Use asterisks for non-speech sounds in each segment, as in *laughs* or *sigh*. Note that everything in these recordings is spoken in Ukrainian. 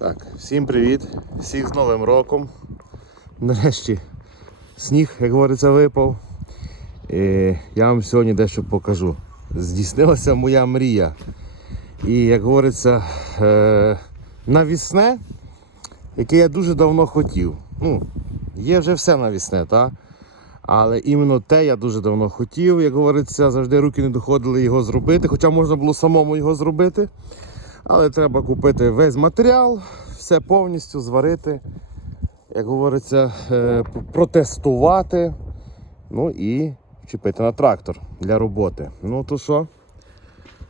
Так, всім привіт, всіх з Новим роком. Нарешті сніг, як говориться, випав. І я вам сьогодні дещо покажу. Здійснилася моя мрія. І як говориться, е, навісне, яке я дуже давно хотів. Ну, є вже все навісне, так? Але іменно те я дуже давно хотів, як говориться, завжди руки не доходили його зробити, хоча можна було самому його зробити. Але треба купити весь матеріал, все повністю зварити, як говориться, е, протестувати. Ну і вчепити на трактор для роботи. Ну то що,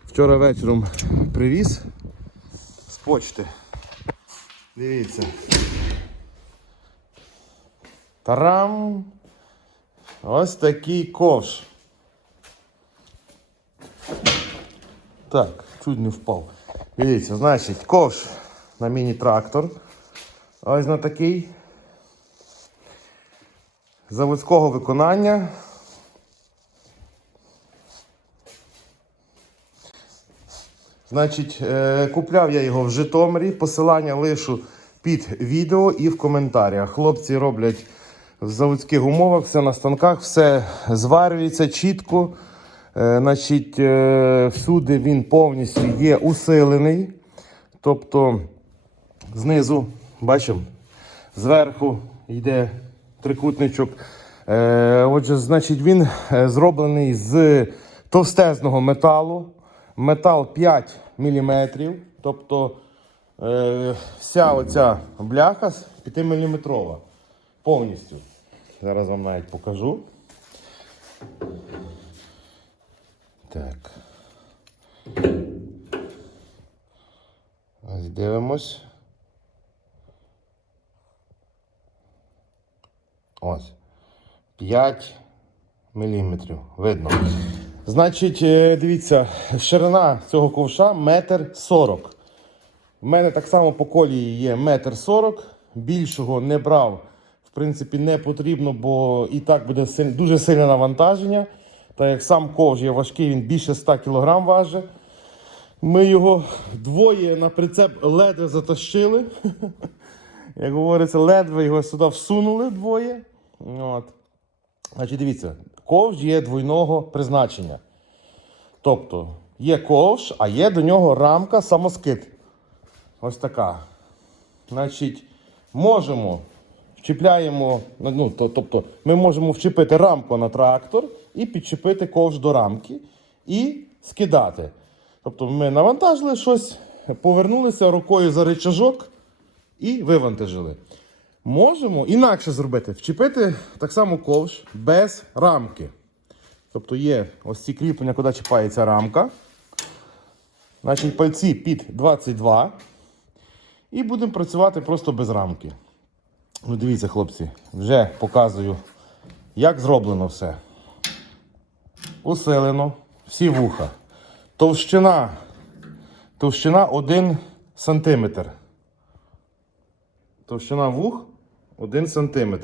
вчора вечором привіз з почти. Дивіться. Тарам! Ось такий ковш. Так, чуть не впав. Дивіться, значить, ковш на міні-трактор. Ось на такий. Заводського виконання. Значить, е, купляв я його в Житомирі. Посилання лишу під відео і в коментарях. Хлопці роблять в заводських умовах, все на станках, все зварюється чітко. Е, значить, е, всюди він повністю є усилений. Тобто знизу, бачимо, зверху йде трикутничок. Е, отже, значить, він зроблений з товстезного металу. Метал 5 мм. Тобто вся оця бляха 5 мм повністю. Зараз вам навіть покажу. Так. Ось дивимось. Ось. 5 міліметрів. Видно. Значить, е, дивіться, ширина цього ковша метр сорок. У мене так само по колії є метр сорок. Більшого не брав. В принципі, не потрібно, бо і так буде дуже сильне навантаження. Та як сам ковш є важкий, він більше 100 кг важить. Ми його двоє на прицеп ледве затащили. *laughs* Як говориться, ледве його сюди всунули двоє. От. Значить, дивіться, ковш є двойного призначення. Тобто є ковш, а є до нього рамка самоскид. Ось така. Значить, можемо вчіпляємо, ну, то, тобто ми можемо вчепити рамку на трактор і підчепити ковш до рамки і скидати. Тобто ми навантажили щось, повернулися рукою за рычажок і вивантажили. Можемо інакше зробити, вчепити так само ковш без рамки. Тобто є ось ці кріплення, куди чіпається рамка. Значить, пальці під 22. І будемо працювати просто без рамки. Ну, дивіться, хлопці, вже показую, як зроблено все. Усилено, всі вуха. Товщина. Товщина 1 см. Товщина вух 1 см.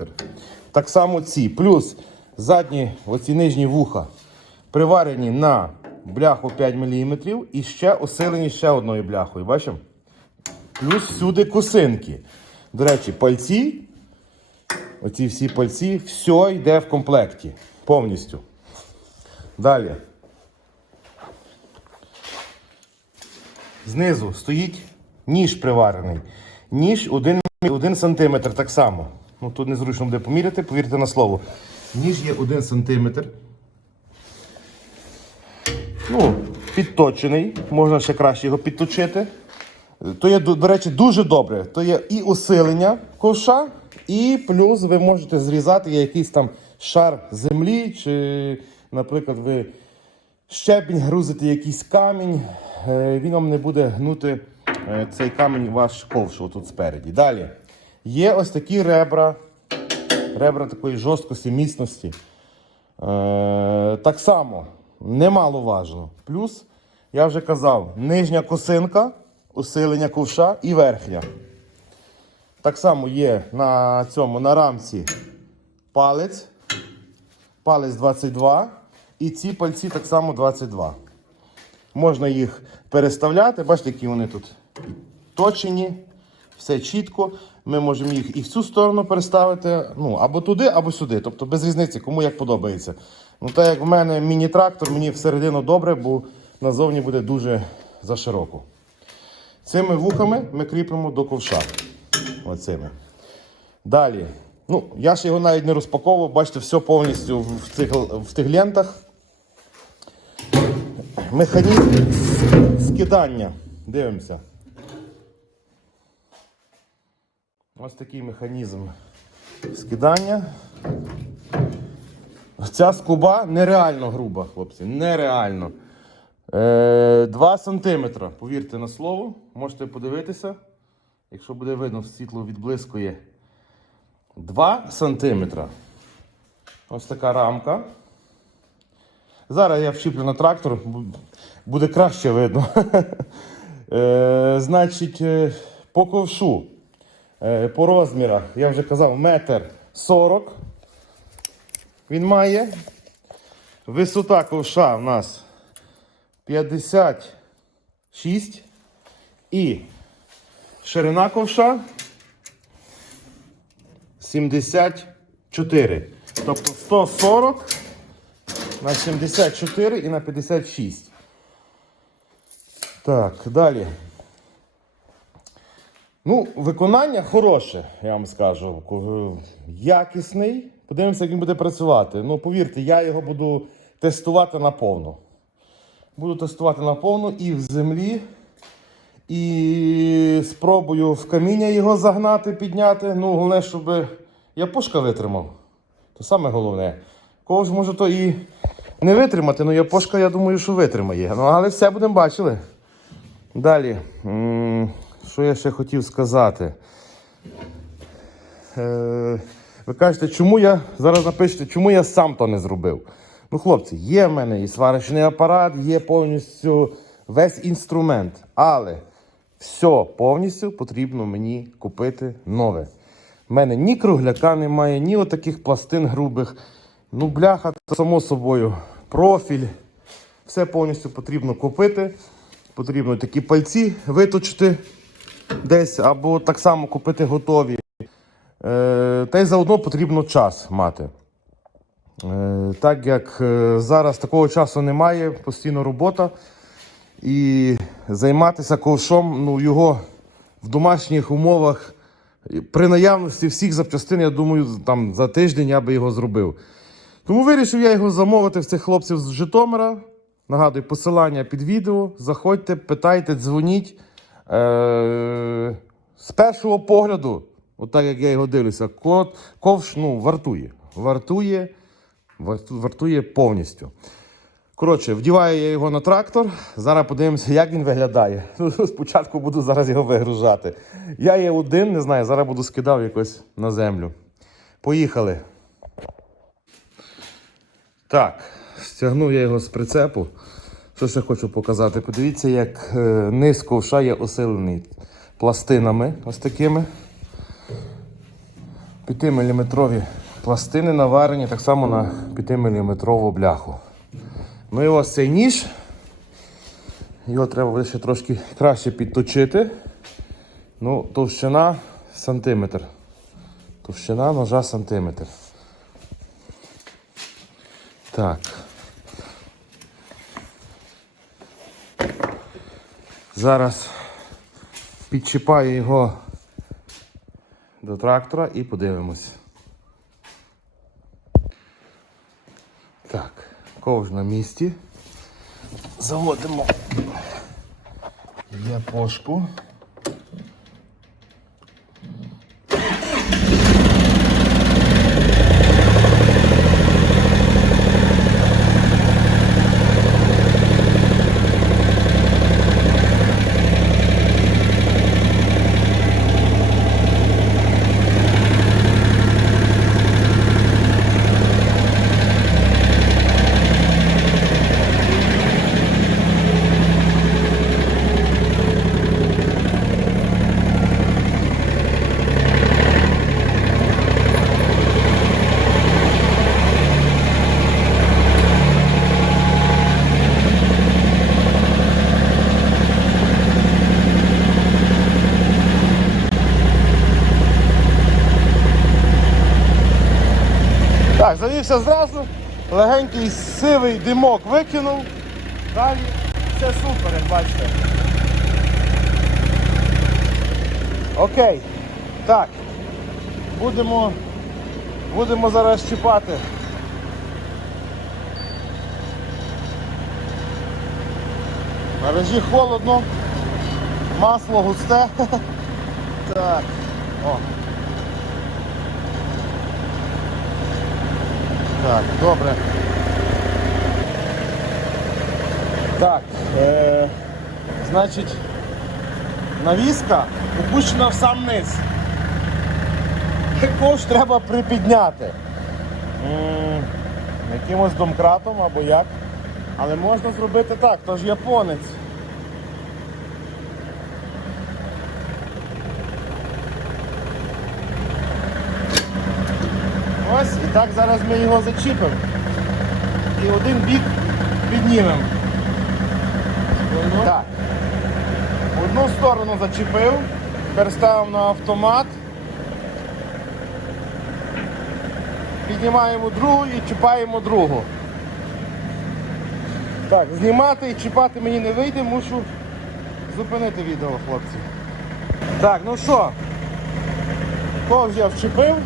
Так само ці. Плюс задні оці нижні вуха приварені на бляху 5 мм і ще усилені ще одною бляхою. Бачимо? Плюс всюди косинки. До речі, пальці, оці всі пальці, все йде в комплекті. Повністю. Далі. Знизу стоїть ніж приварений. Ніж 1, 1 см так само. Ну, тут незручно буде поміряти, повірте на слово. Ніж є 1 см. Ну, підточений, можна ще краще його підточити. То є, до, речі, дуже добре. То є і усилення ковша, і плюс ви можете зрізати якийсь там шар землі, чи, наприклад, ви щебінь грузите якийсь камінь, е, він вам не буде гнути е, цей камінь ваш ковш тут спереді. Далі. Є ось такі ребра, ребра такої жорсткості, міцності. Е, так само немаловажно. Плюс, я вже казав, нижня косинка, усилення ковша і верхня. Так само є на цьому на рамці палець. Палець 22. І ці пальці так само 22. Можна їх переставляти. Бачите, які вони тут точені. все чітко. Ми можемо їх і в цю сторону переставити, ну, або туди, або сюди. Тобто без різниці, кому як подобається. Ну, так як в мене міні-трактор, мені всередину добре, бо назовні буде дуже зашироко. Цими вухами ми кріпимо до ковша. Оцими. Далі. Ну, я ж його навіть не розпаковував, бачите, все повністю в цих, в тих лентах. Механізм скидання. Дивимося. Ось такий механізм скидання. Ця скуба нереально груба, хлопці. Нереально. Е, 2 сантиметра, повірте на слово. Можете подивитися. Якщо буде видно, світло відблискує. 2 сантиметра. Ось така рамка. Зараз я вчіплю на трактор, буде краще видно. *laughs* Е, значить, е, по ковшу, е, по розмірах, я вже казав, метр 40. Він має. Висота ковша у нас 56. І ширина ковша 74. Тобто 140 на 74 і на 56. Так, далі. Ну, виконання хороше, я вам скажу. Якісний. Подивимося, як він буде працювати. Ну, повірте, я його буду тестувати наповну. Буду тестувати наповну і в землі, і спробую в каміння його загнати, підняти. Ну, головне, щоб я пушка витримав. То саме головне. Когось може то і не витримати, ну япошка, я думаю, що витримає. Ну, але все будемо бачили. Далі. Що я ще хотів сказати? Е, ви кажете, чому я зараз напишете, чому я сам то не зробив? Ну, хлопці, є в мене і сварочний апарат, є повністю весь інструмент. Але все повністю потрібно мені купити нове. У мене ні кругляка немає, ні отаких пластин грубих. Ну, бляха, то само собою, профіль. Все повністю потрібно купити. Потрібно такі пальці виточити десь, або так само купити готові. Е, та й заодно потрібно час мати. Е, так як е, зараз такого часу немає, постійно робота. І займатися ковшом, ну, його в домашніх умовах, при наявності всіх запчастин, я думаю, там за тиждень я би його зробив. Тому вирішив я його замовити в цих хлопців з Житомира. Нагадую, посилання під відео. Заходьте, питайте, дзвоніть. Е- з першого погляду, отак як я його дивлюся, кот, ковш ну, вартує. Вартує, вартує повністю. Коротше, вдіваю я його на трактор. Зараз подивимося, як він виглядає. *laughs* Ну, Спочатку буду зараз його вигружати. Я є один, не знаю, зараз буду скидав якось на землю. Поїхали. Так, стягнув я його з прицепу. Що ще хочу показати? Подивіться, як е, низ ковша є осилений пластинами ось такими. 5-мм пластини наварені так само на 5-мм бляху. Ну і ось цей ніж. Його треба ще трошки краще підточити. Ну, товщина сантиметр. Товщина ножа сантиметр. Так. Зараз підчіпаю його до трактора і подивимось. Так, ковш на місці. Заводимо япошку. Так, легенький сивий димок викинув. Далі все супер, як бачите. Окей. Так. Будемо, будемо зараз чіпати. На режі холодно, масло густе. *laughs* Так. О. Так, добре. Так, е, значить, навіска опущена в сам низ. Ковш треба припідняти. М, Якимось домкратом або як. Але можна зробити так, то ж японець. Ось, і так зараз ми його зачіпимо. І один бік піднімемо. Так. Одну сторону зачепив, тепер ставимо на автомат. Піднімаємо другу і чіпаємо другу. Так, знімати і чіпати мені не вийде, мушу зупинити відео, хлопці. Так, ну що, ковз я вчепив,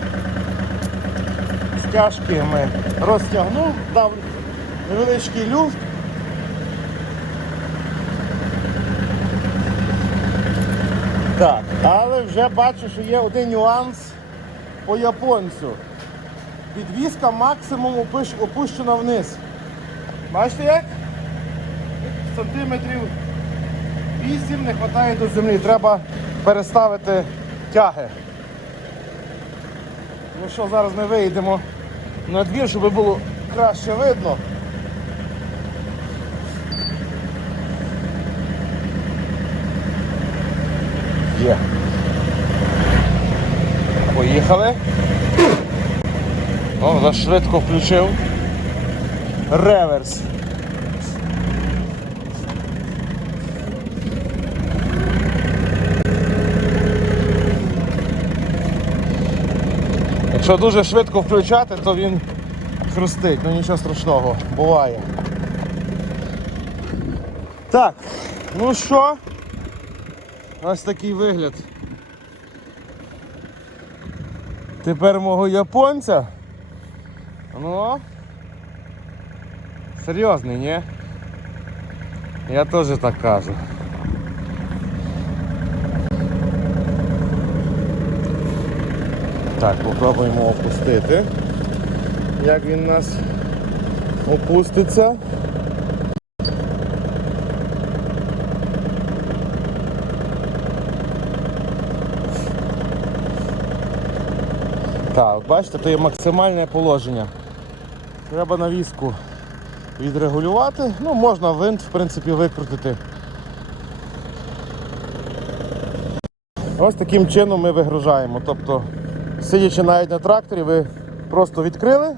стяжки ми розтягнув, дав невеличкий люфт. Так, але вже бачу, що є один нюанс по японцю. Підвізка максимум опущена вниз. Бачите як? Сантиметрів 8 не вистачає до землі. Треба переставити тяги. Ну що, зараз ми вийдемо на двір, щоб було краще видно. Є. Поїхали. О, зашвидко швидко включив. Реверс. Якщо дуже швидко включати, то він хрустить, ну нічого страшного, буває. Так, ну що? Ось такий вигляд. Тепер мого японця. Ну. Серйозний, ні? Я теж так кажу. Так, попробуємо опустити. Як він нас опуститься. Так, бачите, це є максимальне положення. Треба навіску відрегулювати. Ну, можна винт, в принципі, викрутити. Ось таким чином ми вигружаємо. Тобто, сидячи навіть на тракторі, ви просто відкрили,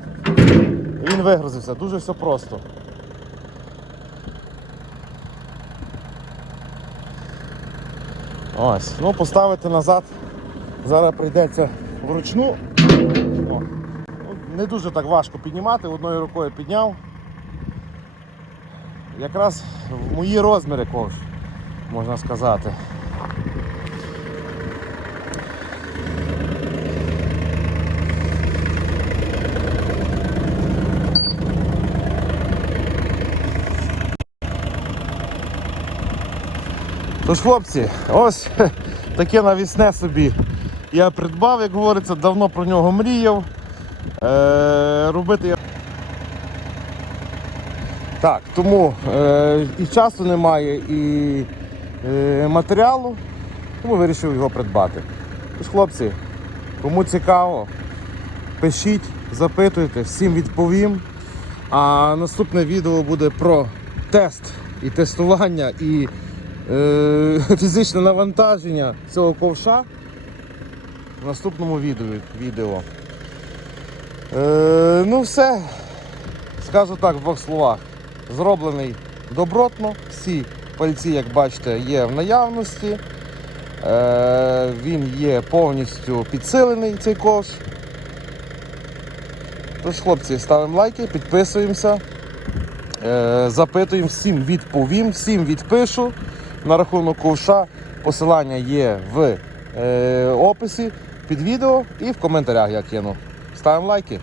і він вигрузився. Дуже все просто. Ось, ну поставити назад. Зараз прийдеться вручну. О, ну, не дуже так важко піднімати, одною рукою підняв. Якраз в мої розміри ковш, можна сказати. Тож, хлопці, ось *laughs* таке навісне собі я придбав, як говориться, давно про нього мріяв. Е, робити я. Так, тому е, і часу немає, і е, матеріалу, тому вирішив його придбати. Тож, хлопці, кому цікаво, пишіть, запитуйте, всім відповім. А наступне відео буде про тест і тестування, і *laughs* фізичне навантаження цього ковша в наступному відео. Е, ну все, скажу так в двох словах. Зроблений добротно, всі пальці, як бачите, є в наявності. Е, він є повністю підсилений цей ковш. Тож, хлопці, ставимо лайки, підписуємося. Е, запитуємо, всім відповім, всім відпишу на рахунок ковша. Посилання є в е, описі під відео і в коментарях я кину. Ставимо лайки.